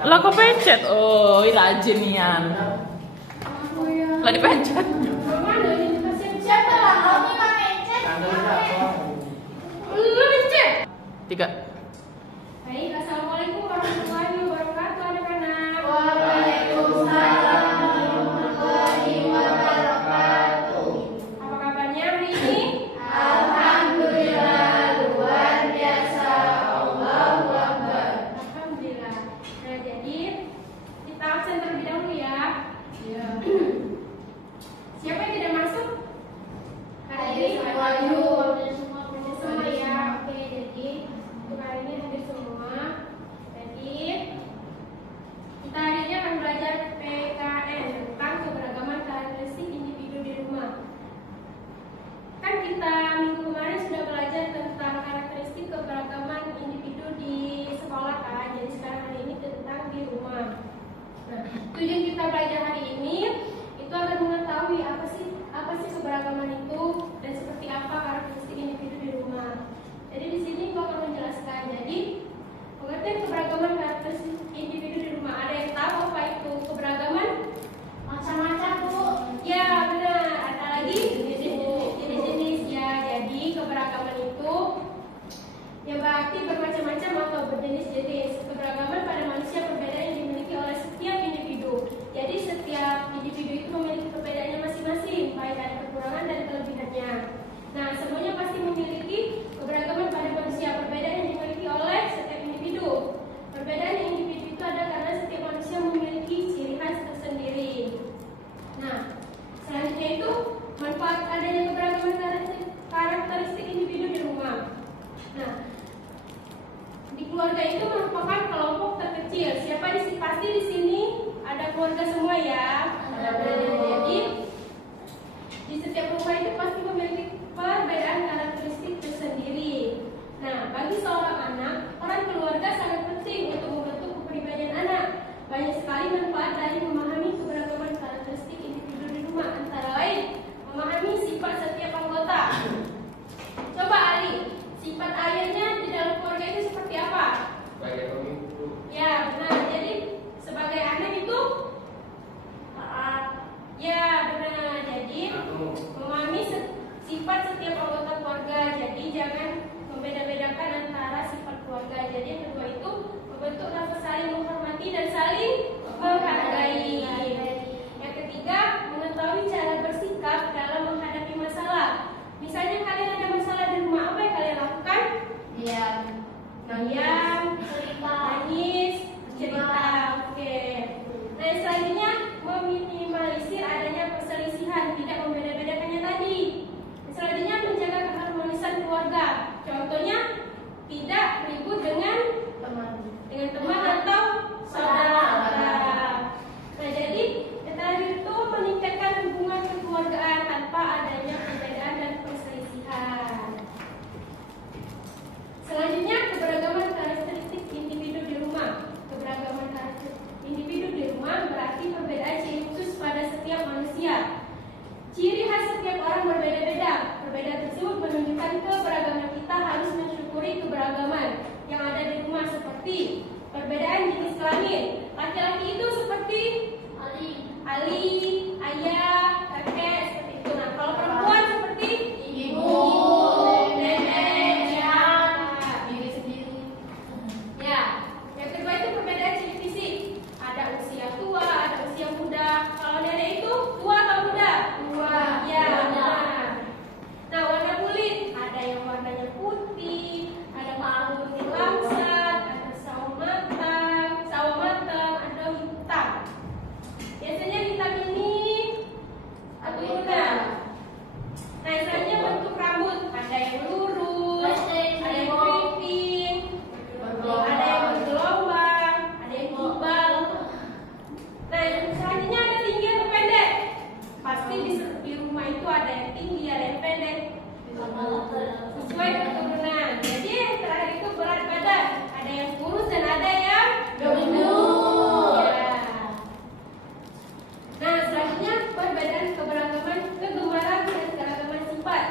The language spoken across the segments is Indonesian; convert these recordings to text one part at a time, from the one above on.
Lah kok pencet? Oh, rajin nian. Lah dipencet. Siapa lah? Kamu yang pencet? Lu pencet. 3. Baik, assalamualaikum warahmatullahi wabarakatuh anak-anak. Waalaikumsalam warahmatullahi wabarakatuh. Apa kabarnya hari ini? Alhamdulillah, luar biasa. Allahu Akbar. Alhamdulillah. Nah, jadi kita absen terlebih dahulu ya. Siapa yang tidak masuk? Hadir semua semua ya. Oke, jadi untuk hari ini hadir semua. Jadi kita hari ini akan belajar PKN tentang keberagaman karakteristik individu di rumah. Kan kita minggu kemarin sudah belajar tentang karakteristik keberagaman individu di sekolah kan. Jadi sekarang hari ini tentang di rumah. Nah, tujuan kita belajar hari ini itu agar mengetahui apa sih keberagaman itu dan seperti apa karakteristik individu di rumah. Jadi di sini gua akan menjelaskan. Jadi pengertian keberagaman karakteristik individu di rumah. Ada yang tahu apa itu keberagaman? Macam-macam, Bu. Ya benar. Ada lagi jenis-jenis ya. Jadi keberagaman itu yang berarti bermacam-macam atau berjenis-jenis. Keberagaman pada manusia perbedaan yang dimiliki oleh setiap individu. Jadi setiap individu itu memiliki perbedaannya masing-masing, baik ada kekurangan dan kelebihannya. Nah, semuanya pasti memiliki keberagaman pada manusia, perbedaan yang dimiliki oleh setiap individu. Perbedaan individu itu ada karena setiap manusia memiliki ciri khas tersendiri. Nah, selanjutnya itu manfaat adanya keberagaman karakteristik individu di rumah. Nah, di keluarga itu merupakan kelompok terkecil. Siapa di sini? Pasti di sini ada keluarga semua ya. Jadi di setiap rumah itu pasti memiliki perbedaan karakteristik tersendiri. Nah, bagi seorang anak, peran keluarga sangat penting untuk membentuk kepribadian anak. Banyak sekali manfaat dari memahami keberagaman karakteristik individu di rumah, antara lain memahami sifat setiap anggota. Coba Ali, sifat ayahnya di dalam keluarga itu seperti apa? Ya, benar. Jadi sebagai anak itu ya, benar. Jadi memahami sifat setiap anggota keluarga. Jadi jangan membeda-bedakan antara sifat keluarga. Jadi yang kedua itu membentuk rasa saling menghormati dan saling menghargai. Yang ketiga, mengetahui cara bersikap dalam menghadapi masalah. Misalnya kalian ada masalah di rumah, apa yang kalian lakukan? Diam. Diam, nangis, cerita. Oke. Nah, selanjutnya meminimalisir adanya perselisihan, tidak membeda-bedakannya tadi. Selanjutnya menjaga keharmonisan keluarga. Contohnya tidak ribut dengan teman atau saudara. Nah, jadi yang terakhir itu meningkatkan hubungan kekeluargaan tanpa adanya perbedaan dan perselisihan. Selanjutnya keberagaman karakteristik individu di rumah. Keberagaman karakteristik individu di rumah berarti perbedaan ciri khusus pada setiap manusia. Ciri khas setiap orang berbeda-beda. Perbedaan tersebut menunjukkan keberagaman. Kita harus mensyukuri keberagaman yang ada di rumah, seperti perbedaan jenis kelamin. Laki-laki itu seperti Ali, ayah, kakek, seperti itu. Nah, kalau perempuan seperti Ibu, nenek, ya, ya. diri sendiri. Ya, yang kedua itu perbedaan ciri fisik. Ada usia tua, ada usia muda. Kalau nenek itu tua atau muda? Tua. Ya, Muda. benar. Nah, warna kulit ada yang warnanya putih, ada kuning langsat, ada sawo matang, ada hitam. Biasanya hitam ini guna. Nah, selanjutnya bentuk rambut ada yang lurus, ada yang keriting, ada yang bergelombang, ada yang tebal. Nah, selanjutnya ada tinggi atau pendek. Pasti di rumah itu ada yang tinggi, ada yang pendek. Sesuai keturunan. Jadi yang terakhir itu berat badan. Ada yang kurus dan ada yang Gendut. Ya. Nah, selanjutnya perbedaan keberagaman kegemaran dan keragaman sifat.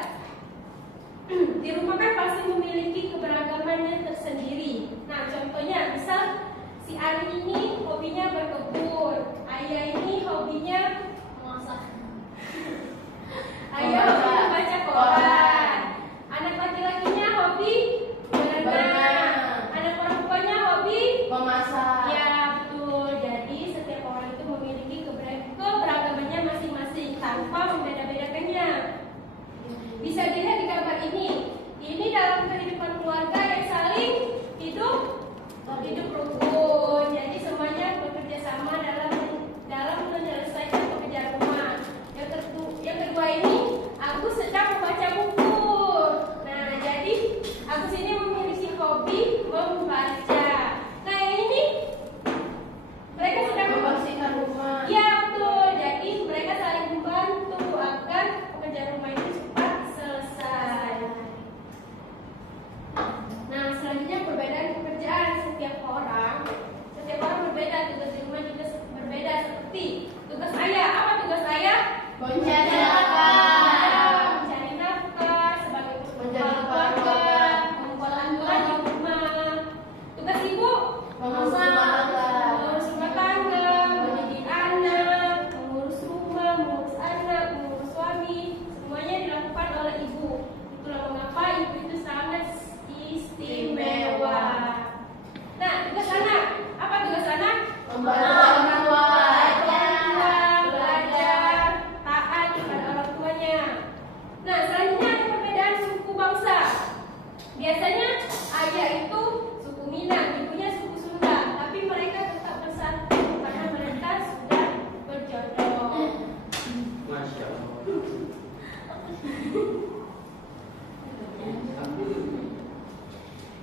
Di rumah kan pasti memiliki keberagamannya tersendiri. Nah, contohnya misal si Ali ini hobinya berkebun. Ayah ini hobinya Masak. Ayah hobi baca koran. Anak laki-lakinya hobi berenang. Anak perempuannya hobi Memasak. ya betul. Jadi setiap orang itu memiliki keberagamannya masing-masing tanpa membeda-bedakannya. Bisa dilihat di gambar ini. Ini dalam kehidupan keluarga yang saling hidup rukun. Jadi semuanya bekerja sama dalam menyelesaikan pekerjaan rumah. Yang kedua ini, Agus sedang membaca buku. Nah, jadi Agus ini memiliki hobi membaca. Nah, yang ini mereka sedang Membersihkan rumah. ya betul. Jadi mereka saling membantu agar pekerjaan rumah itu cepat selesai. Nah, selanjutnya perbedaan pekerjaan setiap orang berbeda, tugas di rumah juga berbeda. Seperti tugas ayah, apa tugas ayah? Mencari nafkah. Mencari nafkah sebagai Menjadi kepala keluarga, mengumpulkan di rumah. Tugas ibu mengurus rumah tangga, mendidik anak, mengurus rumah, mengurus anak, mengurus suami. Semuanya dilakukan oleh ibu. Itulah mengapa ibu itu sangat istimewa. Nah, tugas anak, apa tugas anak? Membantu orang tua. Belajar, taat kepada orang tuanya. Nah, selanjutnya ada perbedaan suku bangsa. Biasanya ayah itu suku Minang, ibunya suku Sunda, tapi mereka tetap bersatu karena mereka sudah berjodoh. Masya Allah.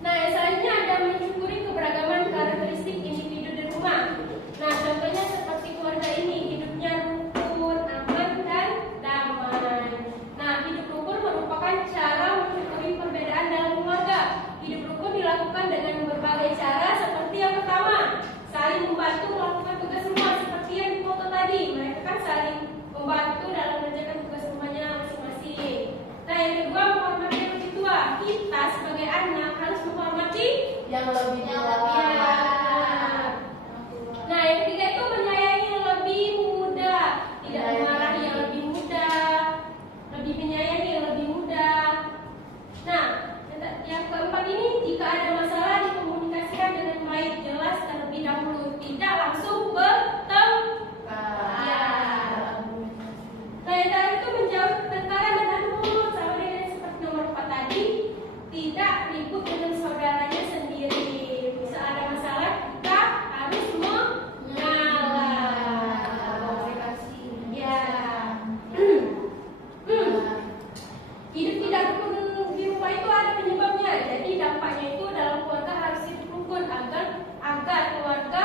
Nah, yang selanjutnya ada mensyukuri keberagaman karakteristik individu di rumah. Nah, contohnya seperti keluarga ini, hidupnya rukun, aman, dan damai. Nah, hidup rukun merupakan cara mensyukuri perbedaan dalam keluarga. Hidup rukun dilakukan dengan berbagai cara, seperti yang pertama, saling membantu melakukan tugas rumah, seperti yang di foto tadi. Mereka kan saling membantu dalam mengerjakan tugas rumahnya masing-masing. Nah, yang kedua, menghormati yang lebih tua. Kita sebagai anak harus menghormati Yang lebih tua. ya. Nah, yang ketiga itu menyayangi yang lebih muda, tidak memarahi yang lebih muda, lebih menyayangi yang lebih muda. Nah, yang keempat ini, jika ada masalah dikomunikasikan dengan baik, jelas terlebih dahulu, tidak langsung bertengkar. Ya. Nah, yang terakhir itu menjauh pertengkaran dengan mulut, sama dengan seperti nomor 4 tadi, tidak ribut dengan saudaranya sendiri. Bisa ada masalah, kita harus mengalah. Ya. Hidup tidak rukun di rumah itu ada penyebabnya. Jadi dampaknya itu dalam keluarga harus hidup rukun agar keluarga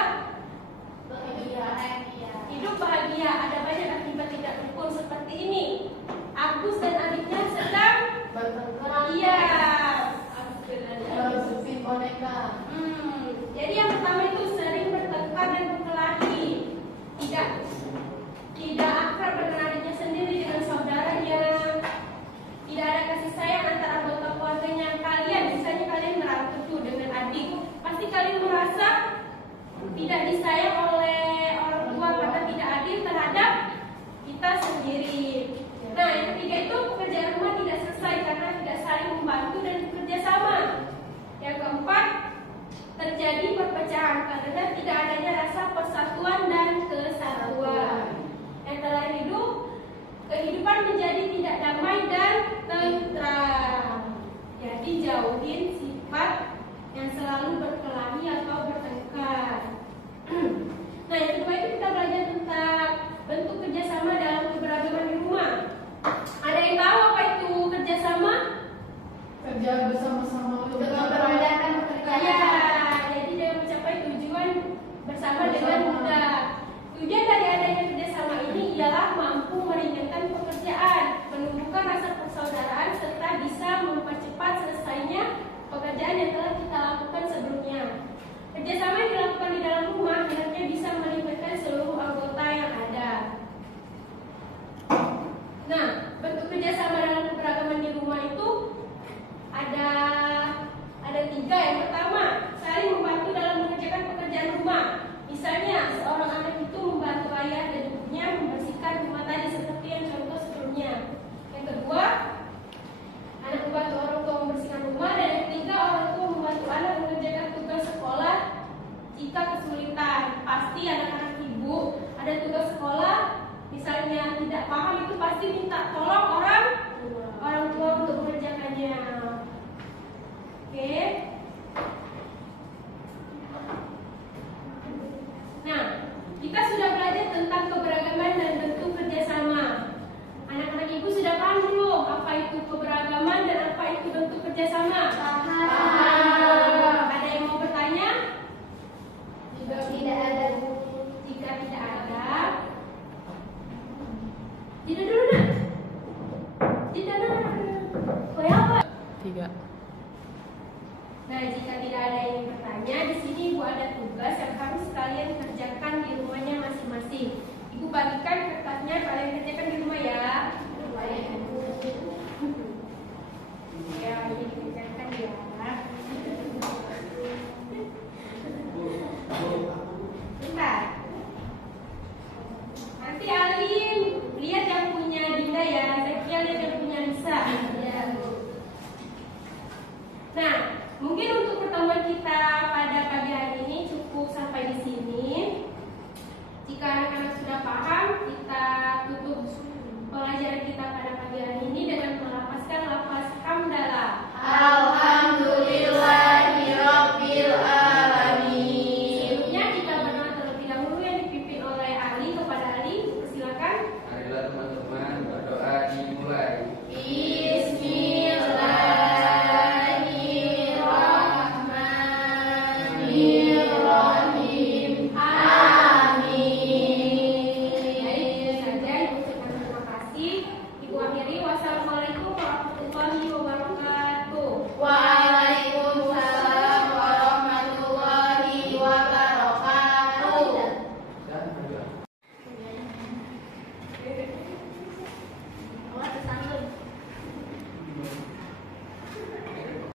hidup bahagia. Ada banyak akibat tidak rukun seperti ini. Agus dan adiknya sedang Bertengkar. iya. Bersupin boneka. Jadi yang pertama itu sering bertengkar dan berkelahi. Tidak akrab dengan adiknya sendiri, dengan saudaranya. Tidak ada kasih sayang antara anggota keluarganya. Misalnya kalian merantau tuh dengan adik, pasti kalian merasa tidak disayang oleh orang tua karena tidak adil terhadap kita sendiri. Nah, yang ketiga itu pekerjaan rumah tidak selesai karena tidak saling membantu dan bekerja sama. Yang keempat, terjadi perpecahan karena tidak adanya rasa persatuan dan kesatuan. Yang terakhir itu, kehidupan menjadi tidak damai dan tentram. Jadi jauhin sifat yang selalu berkelahi atau bertengkar. Nah, yang kedua itu kita belajar tentang bentuk kerjasama dalam keberagaman di rumah. Ada yang tahu apa itu kerjasama? Kerja bersama-sama untuk Memperbedaan pekerjaan. Ya, jadi dengan mencapai tujuan bersama dengan mudah. Tujuan dari adanya kerjasama ini ialah mampu meringankan pekerjaan, menumbuhkan rasa persaudaraan, serta bisa mempercepat selesainya pekerjaan yang telah kita lakukan sebelumnya. Kerjasama yang dilakukan di dalam rumah hendaknya bisa melibatkan seluruh anggota yang ada. Nah, bentuk kerjasama dalam keberagaman di rumah itu ada tidak paham itu pasti minta tolong orang tua untuk mengerjakannya. Oke. Nah, kita sudah belajar tentang keberagaman dan bentuk kerjasama. Anak-anak ibu sudah paham belum apa itu keberagaman dan apa itu bentuk kerjasama? Paham. Ada yang mau bertanya? Tidak ada. Jika tidak ada, tidak dulu nak. Tidak nak. Oh ya apa? 3. Nah, jika tidak ada yang bertanya, di sini ibu ada tugas yang harus kalian kerjakan di rumahnya masing-masing. Ibu bagikan kertasnya, kalian kerjakan di rumah ya. Ya, ini dikerjakan ya. Bentar. Nanti Alin lihat yang punya Dinda ya. Zakia lihat yang punya Lisa. Nah, mungkin untuk pertemuan kita pada pagi hari ini cukup sampai di sini. Jika anak-anak sudah paham,